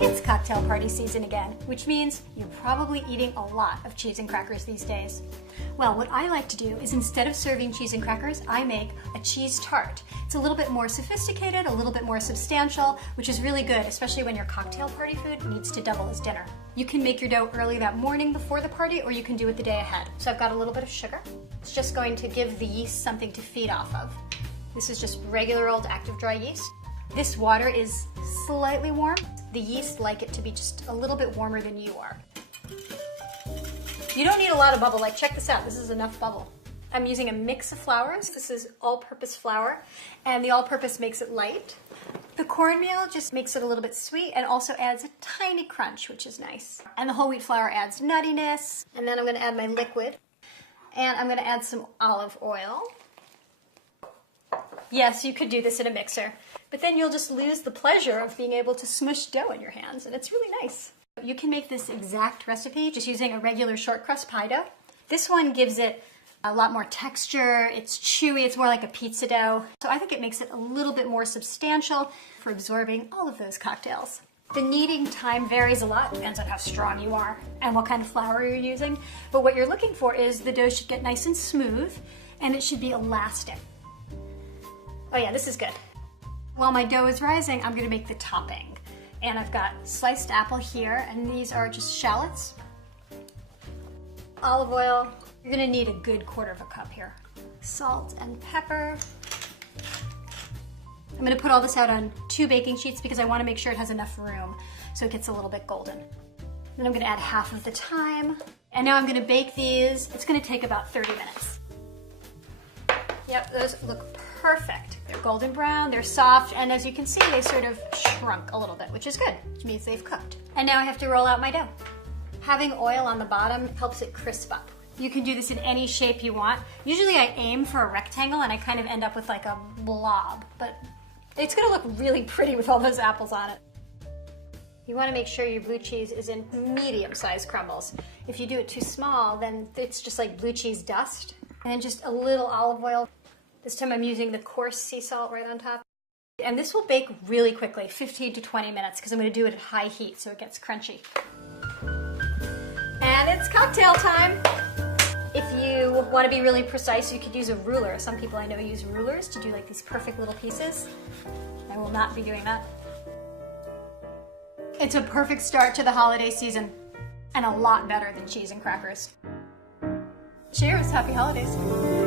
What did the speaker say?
It's cocktail party season again, which means you're probably eating a lot of cheese and crackers these days. Well, what I like to do is instead of serving cheese and crackers, I make a cheese tart. It's a little bit more sophisticated, a little bit more substantial, which is really good, especially when your cocktail party food needs to double as dinner. You can make your dough early that morning before the party, or you can do it the day ahead. So I've got a little bit of sugar. It's just going to give the yeast something to feed off of. This is just regular old active dry yeast. This water is slightly warm. The yeast like it to be just a little bit warmer than you are. You don't need a lot of bubble. Like, check this out. This is enough bubble. I'm using a mix of flours. This is all-purpose flour, and the all-purpose makes it light. The cornmeal just makes it a little bit sweet and also adds a tiny crunch, which is nice. And the whole wheat flour adds nuttiness. And then I'm going to add my liquid, and I'm going to add some olive oil. Yes, you could do this in a mixer, but then you'll just lose the pleasure of being able to smush dough in your hands, and it's really nice. You can make this exact recipe just using a regular short crust pie dough. This one gives it a lot more texture, it's chewy, it's more like a pizza dough. So I think it makes it a little bit more substantial for absorbing all of those cocktails. The kneading time varies a lot, depends on how strong you are and what kind of flour you're using. But what you're looking for is the dough should get nice and smooth, and it should be elastic. Oh yeah, this is good. While my dough is rising, I'm gonna make the topping. And I've got sliced apple here, and these are just shallots. Olive oil. You're gonna need a good quarter of a cup here. Salt and pepper. I'm gonna put all this out on 2 baking sheets because I wanna make sure it has enough room so it gets a little bit golden. Then I'm gonna add half of the thyme. And now I'm gonna bake these. It's gonna take about 30 minutes. Yep, those look perfect. They're golden brown, they're soft, and as you can see, they sort of shrunk a little bit, which is good, which means they've cooked. And now I have to roll out my dough. Having oil on the bottom helps it crisp up. You can do this in any shape you want. Usually I aim for a rectangle and I kind of end up with like a blob, but it's gonna look really pretty with all those apples on it. You wanna make sure your blue cheese is in medium-sized crumbles. If you do it too small, then it's just like blue cheese dust. And then just a little olive oil. This time I'm using the coarse sea salt right on top. And this will bake really quickly, 15 to 20 minutes, because I'm gonna do it at high heat so it gets crunchy. And it's cocktail time. If you wanna be really precise, you could use a ruler. Some people I know use rulers to do like these perfect little pieces. I will not be doing that. It's a perfect start to the holiday season, and a lot better than cheese and crackers. Cheers, happy holidays.